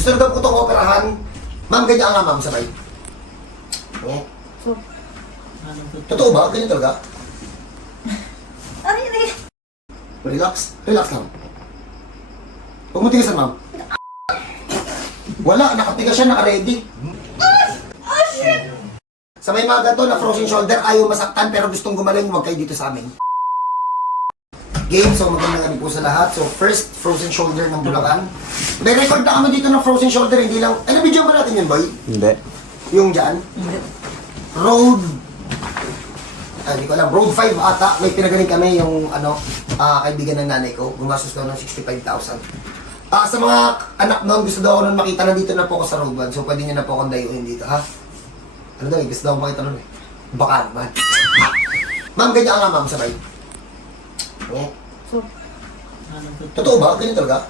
Gusto na daw po itong operahan. Ma'am, ganyan nga ma'am, sabay. Eh, So, totoo ba? Ganyan talaga? aray, aray. Relax. Relax lang. Huwag mo tigasan, ma'am. Wala, nakatiga siya, naka-ready. Sa may mga ganito na frozen shoulder, ayaw masaktan pero gustong gumaling, huwag kayo dito sa amin. Game, so magandang gabi po sa lahat. So first, frozen shoulder ng Bulacan. May record na kami dito ng frozen shoulder, hindi lang... Ano video ba natin yun, boy? Hindi. Yung dyan? Road... Ah, hindi ko alam. Road 5 ata. May pinagaling kami yung ano, ah, kaibigan ng nanay ko. Gumastos daw ng 65,000. Ah, sa mga anak noon, gusto daw ako nun makita na dito na po ako sa road 1. So, pwede niyo na po akong dayuin dito, ha? Ano daw, gusto daw makita nun eh. Baka naman. ma'am, ganyan nga, ma'am, sabay. Eh, So, totoo ba? Ganyan talaga?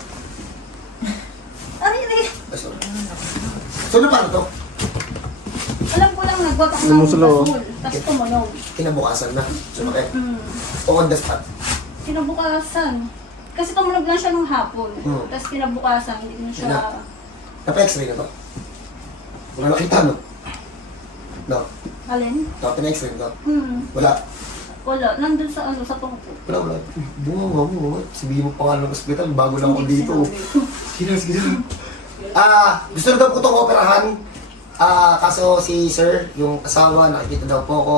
aray, aray. Ay, sorry. So, ano paano to? Alam ko lang, nagbatak Ano mo ng sa loob? basbol, tapos tumunog. Kinabukasan na. Sumakit. Hmm. O on the spot. Kinabukasan. Kasi tumunog lang siya nung hapon. Hmm. Tapos kinabukasan, hindi na siya... Sina? Napa-x-ray na to? Wala nakita, no? No. Alin? No, pina-x-ray na to. Hmm. Wala. Wala. Nandun sa ano, sa tungkol. Wala, wala. Bunga mo. Sabihin mo pa nga ng hospital, bago lang ako dito. Sino, sino? Ah, gusto na daw po itong operahan. Ah, kaso si sir, yung asawa, nakikita daw po ako.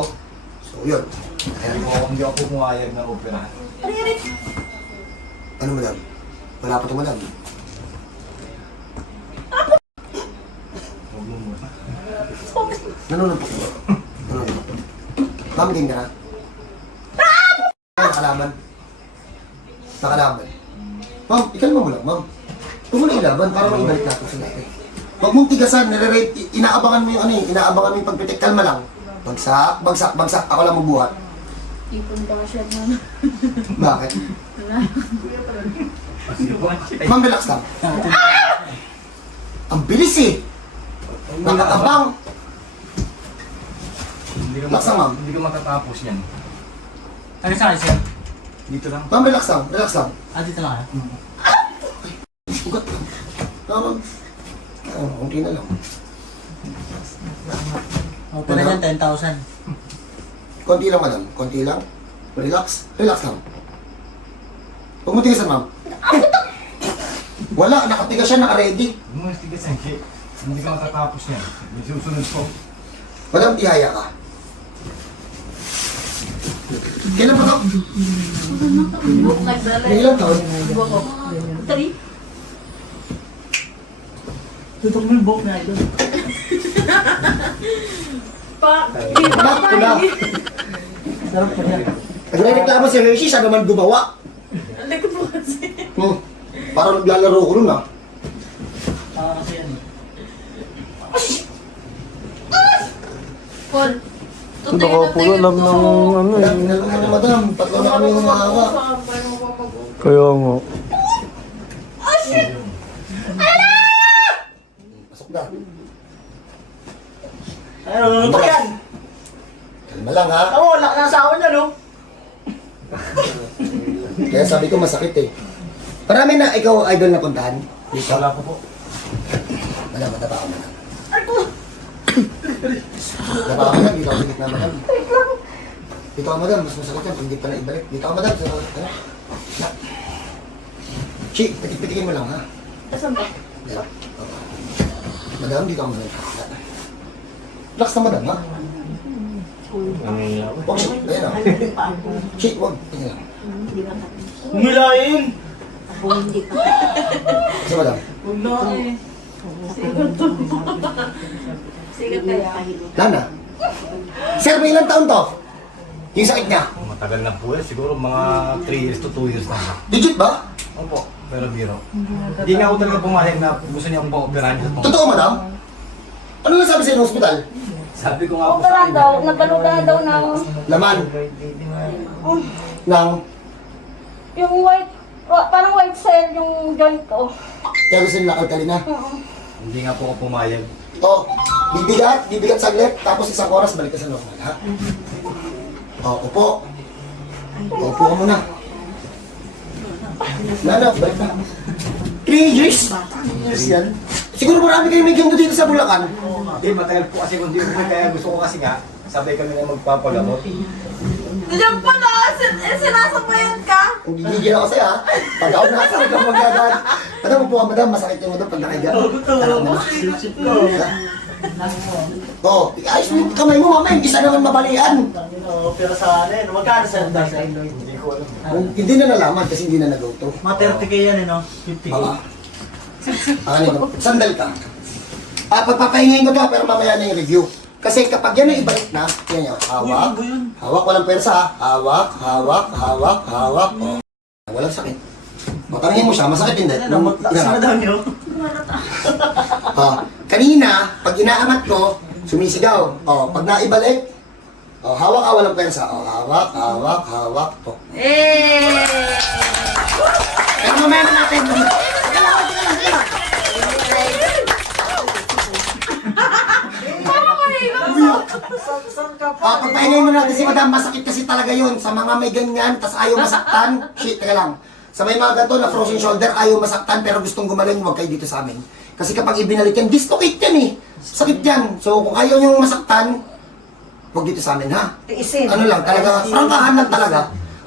So, yun. Ayan. Hindi ako, hindi ako pumayag na opera. Aray, aray. Ano, madam? Wala pa ito, madam. Huwag mo muna. Nanonood po ko. Ma'am, game ka na? Ay, nakalaban. Nakalaban. Ma'am, ikalma mo lang, ma'am. Huwag mo na ilaban para maibalik natin sa dati. Huwag mong tigasan, nire-rate, i- inaabangan mo yung ano eh, inaabangan mo yung pagpitik. Kalma lang. Bagsak, bagsak, bagsak. Ako lang mabuhat. Ipon ka siya na. Bakit? Ma'am, relax lang. Ang bilis eh. Nakatabang. Hindi ka, Laksa, ma'am. hindi ka matatapos yan. Ano sa akin, sir? Dito lang. Ma'am, relax lang. Relax lang. Ah, dito lang ah. Ugat lang. Tama. Oh, kunti na lang. Oh, pala Ano? yan, 10,000. Konti lang, madam. Konti lang. Relax. Relax lang. Huwag mo tigasan, ma'am. Wala. Nakatiga siya, naka-ready. Huwag mo tigas yan, Ki. Hindi ka matatapos yan. May susunod ko. Madam, tihaya ka. Kailan pa to? May ilang taon? Tari. Tutok mo yung buhok na ito. Anak, pula. Sarap pa yan. Nagre-reklamo si Hershey, siya naman gumawa. Po kasi. Hmm. Parang naglalaro ko nun, ah. Ah, kasi yan. Paul. Nakapuro alam ng ano eh. Madam, na. Tatlo na kami humahawa. Kaya nga. Pasok na. Ano, ano pa yan? Kalma lang, ha? Ako, laki ng asawa niya, no? Kaya sabi ko masakit eh. Marami na ikaw idol na puntahan. Wala ko po. Madam, mataba ka madam. Mataba ka madam, dito ako sa gitna madam. Dito ka madam, mas masakit yan. Hindi pa na ibalik. Dito ka madam. Sa, ano? Na. Chi, pitik-pitikin mo lang ha. Saan ba? Yan. Okay. Madam, dito ka madam. Relax na madam ha. Huwag siya. Ayan ha. Chi, huwag. Tingnan lang. Umilayin! Kasi madam. Na eh. Sigat kaya. Lana. Sir, may ilang taon to? Yung sakit niya. Matagal na po yan. Siguro mga 3 years to 2 years na. Legit ba? Opo. Pero biro. Hindi nga ako talaga pumayag na gusto niya akong pa-operahan. Totoo, madam? Ano lang sabi sa ng hospital? Sabi ko nga po sa kanya. daw, nagkaluga daw ng Laman ng... yung white, wa- parang white cell yung joint ko. Kaya gusto nila alkalina. Hindi nga po ako pumayag. O, bibigat, bibigat saglit, tapos isang oras balik ka sa normal, ha? O, upo. Upo ka muna. Lala, balik na. Three years. Three years yan. Siguro marami kayong may ganito dito sa Bulacan. Hindi, matagal po kasi kung di ko kaya gusto ko kasi nga, sabay kami na magpapagamot. Diyan pa na, sin eh, sinasabayan ka. Hindi gigil ako sa'yo ha. Pag ako nasa ka magagad. Madam, upo ka madam, masakit yung madam pag nakahiga. Sip-sip ko. Oo, oh, ayos mo yung kamay mo mamaya, hindi isa naman mabalian. Pero sa ano eh, magkano sa dasa? Hindi ko alam. Hindi na nalaman kasi hindi na nag-auto. Mga 30k yan eh, no? 50k. Mga. Ano yun? Sandal ka. Ah, pagpapahingayin ko to, pero mamaya na yung review. Kasi kapag yan ay ibalik na, yan yun, hawak, hawak, walang persa ha. Hawak, hawak, hawak, hawak. Oh. Walang sakit. Matanungin mo siya, masakit hindi. Ano, magtaas na daw niyo. Ah, kanina, pag inaamat ko, sumisigaw. Oh, pag naibalik, oh, hawak ka, walang persa. Oh, hawak, hawak, hawak. Oh. Eh! Pero mamaya na natin. Ka Ah, pagpahingayin mo natin si Madam, masakit kasi talaga yun. Sa mga may ganyan, tas ayaw masaktan. Shit, teka lang. Sa may mga ganito na frozen shoulder, ayaw masaktan pero gustong gumaling, huwag kayo dito sa amin. Kasi kapag ibinalik yan, dislocate yan eh. Sakit yan. So kung ayaw nyo masaktan, huwag dito sa amin ha. Tiisin. Ano lang, talaga, prangkahan lang talaga.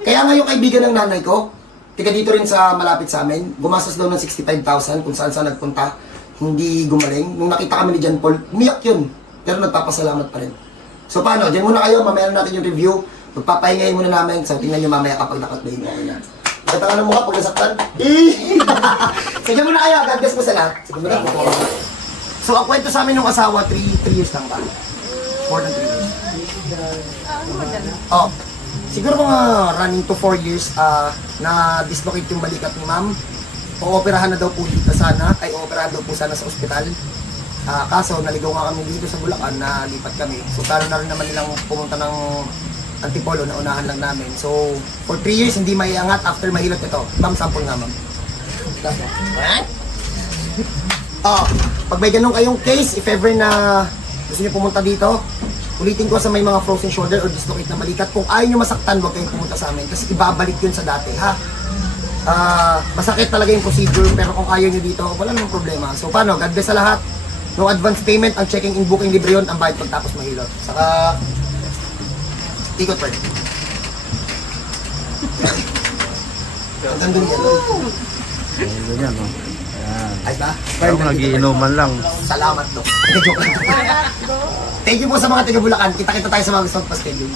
Kaya nga yung kaibigan ng nanay ko, tiga dito rin sa malapit sa amin, gumastos daw ng 65,000 kung saan saan nagpunta, hindi gumaling. Nung nakita kami ni John Paul, umiyak yun. Pero nagpapasalamat pa rin. So paano, dyan muna kayo, mamaya na natin yung review. Magpapahingayin muna namin, so tingnan nyo mamaya kapag nakatlayin mo na. Kita nga ng mukha pag nasaktan. Eh! Sige muna kayo, God bless mo sa. Sige muna, pupo. So ang kwento sa amin ng asawa, 3 years lang ba? More than 3 years. Oh, siguro mga running to 4 years ah na dislocate yung balikat ni ma'am. Ooperahan na daw po dito sana, ay ooperahan daw po sana sa ospital. Ah, kaso naligaw nga kami dito sa Bulacan na lipat kami. So plano na rin naman nilang pumunta ng Antipolo na unahan lang namin. So for 3 years hindi maiangat after mahilot ito. Ma'am, sample nga ma'am. Last? Oh, pag may ganun kayong case, if ever na gusto niyo pumunta dito, ulitin ko sa may mga frozen shoulder or dislocate na balikat, kung ayaw niyo masaktan, huwag kayong pumunta sa amin kasi ibabalik yun sa dati, ha? Ah, masakit talaga yung procedure, pero kung ayaw niyo dito, wala namang problema. So, paano? God bless sa lahat. No advance payment, ang checking in booking libre yun, ang bayad pagtapos mahilot. Saka, ikot pa rin. Ang ganda niya. Ganyan, no? Ay ba? Parang nagiinuman lang. Salamat, Dok. Hindi, joke lang. Thank you po sa mga taga Bulacan. Kita-kita tayo sa mga gusto magpa-schedule.